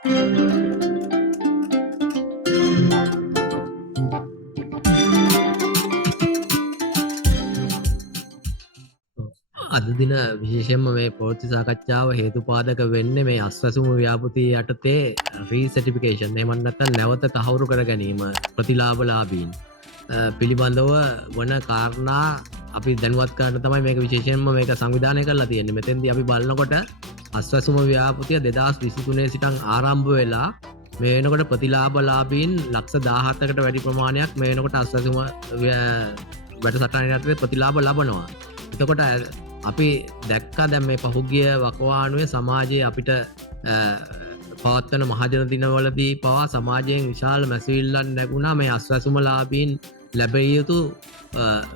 අද දින විශේෂයෙන්ම මේ ප්‍රවෘත්ති සාකච්ඡාව හේතුපාදක වෙන්නේ මේ අස්වැසුම ව්‍යාපෘතිය යටතේ රීසර්ටිෆිකේෂන් එහෙම නැත්නම් නැවත තහවුරු කර ගැනීම ප්‍රතිලාභලාභීන් පිළිබඳව වන කාරණා අපි දැනුවත් කරන්න තමයි මේක විශේෂයෙන්ම මේක සංවිධානය කරලා තියෙන්නේ. මෙතෙන්දී අපි බලනකොට අස්වැසුම ව්‍යාපෘතිය 2023 සිටන් ආරම්භ වෙලා මේ වෙනකොට ප්‍රතිලාභලාභීන් ලක්ෂ 17කට වැඩි ප්‍රමාණයක් මේ වෙනකොට අස්වැසුම වැඩසටහන යටතේ ප්‍රතිලාභ ලබනවා. එතකොට අපි දැක්කා දැන් මේ පහුගිය වකවානුවේ සමාජයේ අපිට පවත්වන මහජන දිනවලදී පවා සමාජයෙන් විශාල මැසිවිල්ලක් නැගුණා මේ අස්වැසුමලාභීන් ලැබිය යුතු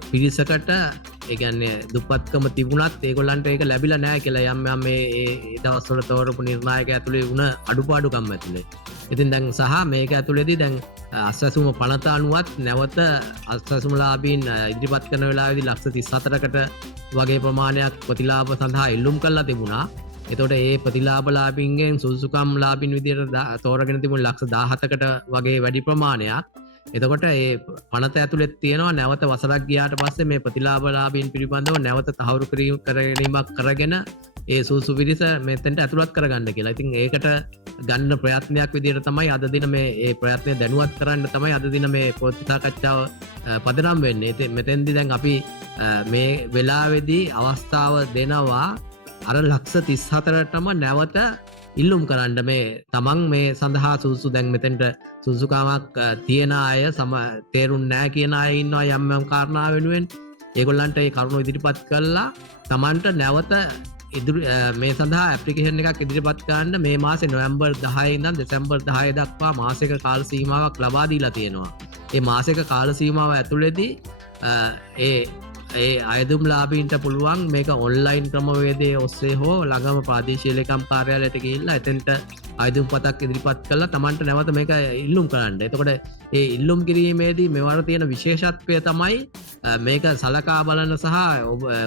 පිරිසකට. ඒ කියන්නේ දුප්පත්කම තිබුණත් ඒගොල්ලන්ට ඒක ලැබිලා නැහැ කියලා යම් මේ දවස්වල තවරපු නිර්ණායක ඇතුලේ වුණ අඩුපාඩුකම් ඇතුලේ. ඉතින් දැන් සහ මේක ඇතුලේදී දැන් අස්වැසුම පනත අනුවත් නැවත අස්වැසුමලාභීන් ඉදිරිපත් කරන වෙලාවේදී ලක්ෂ 34කට වගේ ප්‍රමාණයක් ප්‍රතිලාභ සඳහා ඉල්ලුම් කරලා තිබුණා. එතකොට ඒ ප්‍රතිලාභලාභීන්ගෙන් සුදුසුකම් ලාභීන් විදියට තෝරගෙන තිබුණ ලක්ෂ 17කට වගේ වැඩි ප්‍රමාණයක්. එතකොට ඒ පනත ඇතුළේ තියෙනවා නැවත වසරක් ගියාට පස්සේ මේ ප්‍රතිලාභලාභීන් පිළිබඳව නැවත තහවුරු කිරීමක් කරගෙන ඒ සුසු පිරිස මෙතෙන්ට ඇතුළත් කරගන්න කියලා. ඉතින් ඒකට ගන්න ප්‍රයත්නයක් විදියට තමයි අද දින මේ ප්‍රයත්නය දැනුවත් කරන්න තමයි අද දින මේ ප්‍රවෘත්ති සාකච්ඡාව පදනම් වෙන්නේ. ඉතින් මෙතෙන්දී දැන් අපි මේ වෙලාවේදී අවස්ථාව දෙනවා අර ලක්ෂ 34ටම නැවත ඉල්ලුම් කරන්න මේ තමන් මේ සඳහා සුසු දැන් මෙතෙන්ට සුසුකාමක් තියෙන අය තේරුම් නැහැ කියන අය ඉන්නවා යම් යම් කාරණා වෙනුවෙන්. ඒගොල්ලන්ට ඒ කරුණු ඉදිරිපත් කළා තමන්ට නැවත මේ සඳහා ඇප්ලිකේෂන් එකක් ඉදිරිපත් කරන්න මේ මාසේ නොවැම්බර් 10 ඉඳන් දෙසැම්බර් 10 දක්වා මාසික කාල සීමාවක් ලබා දීලා තියෙනවා. මේ මාසික කාල සීමාව ඇතුළතදී ඒ අයදුම්ලාභීන්ට පුළුවන් මේක ඔන්ලයින් ක්‍රමවේදයේ ඔස්සේ හෝ ළඟම ප්‍රාදේශීය ලේකම් කාර්යාලයට ගිහිල්ලා එතෙන්ට අයදුම් පතක් ඉදිරිපත් කරලා Tamanට නැවත මේක ඉල්ලුම් කරන්න. එතකොට ඒ ඉල්ලුම් කිරීමේදී මෙවර තියෙන විශේෂත්වය තමයි මේක සලකා බලන සහ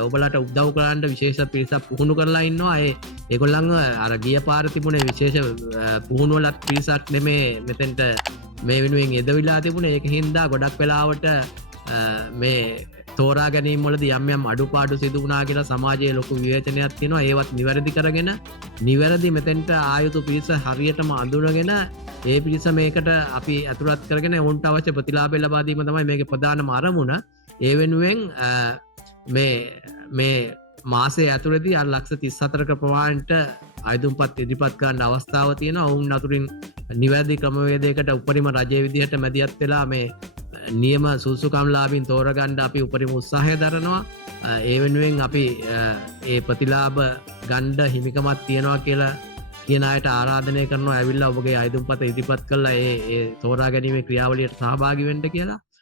ඔබලට උදව් කරන්න විශේෂ පිරිසක් පුහුණු කරලා ඉන්නවා. ඒගොල්ලන්ව අර ගිය පාර තිබුණේ විශේෂ පුහුණු වලත් පිරිසක් නෙමේ මෙතෙන්ට මේ වෙනුවෙන් යෙදවිලා තිබුණේ. ඒක හින්දා ගොඩක් වෙලාවට මේ තෝරා ගැනීම වලදී යම් යම් අඩුපාඩු සිදු වුණා කියලා සමාජයේ ලොකු විවේචනයක් තියෙනවා. ඒවත් නිවැරදි කරගෙන නිවැරදි මෙතෙන්ට ආයුතු පිරිස හරියටම අඳුනගෙන ඒ පිරිස මේකට අපි අතුලත් කරගෙන උන්ට අවශ්‍ය ප්‍රතිලාභය ලබා දීම තමයි මේකේ ප්‍රධානම අරමුණ. ඒ වෙනුවෙන් මේ මාසයේ ඇතුළතදී අර ලක්ෂ 34ක ප්‍රමාණයට ආයුධම්පත් ඉදිරිපත් කරන්න අවස්ථාව තියෙනවා. ඔවුන් අතුරින් නිවැරදි ක්‍රමවේදයකට උපරිම රජයේ විදිහට මැදිහත් වෙලා මේ නියම සුසුකම්ලාභීන් තෝරගන්න අපි උපරිම උත්සාහය දරනවා. ඒ වෙනුවෙන් අපි ඒ ප්‍රතිලාභ ගන්න හිමිකමක් තියනවා කියලා කියන අයට ආරාධනය කරනවා ඇවිල්ලා ඔබගේ ආයුධම්පත ඉදිරිපත් කරලා ඒ තෝරා ගැනීමේ ක්‍රියාවලියට සහභාගී වෙන්න කියලා.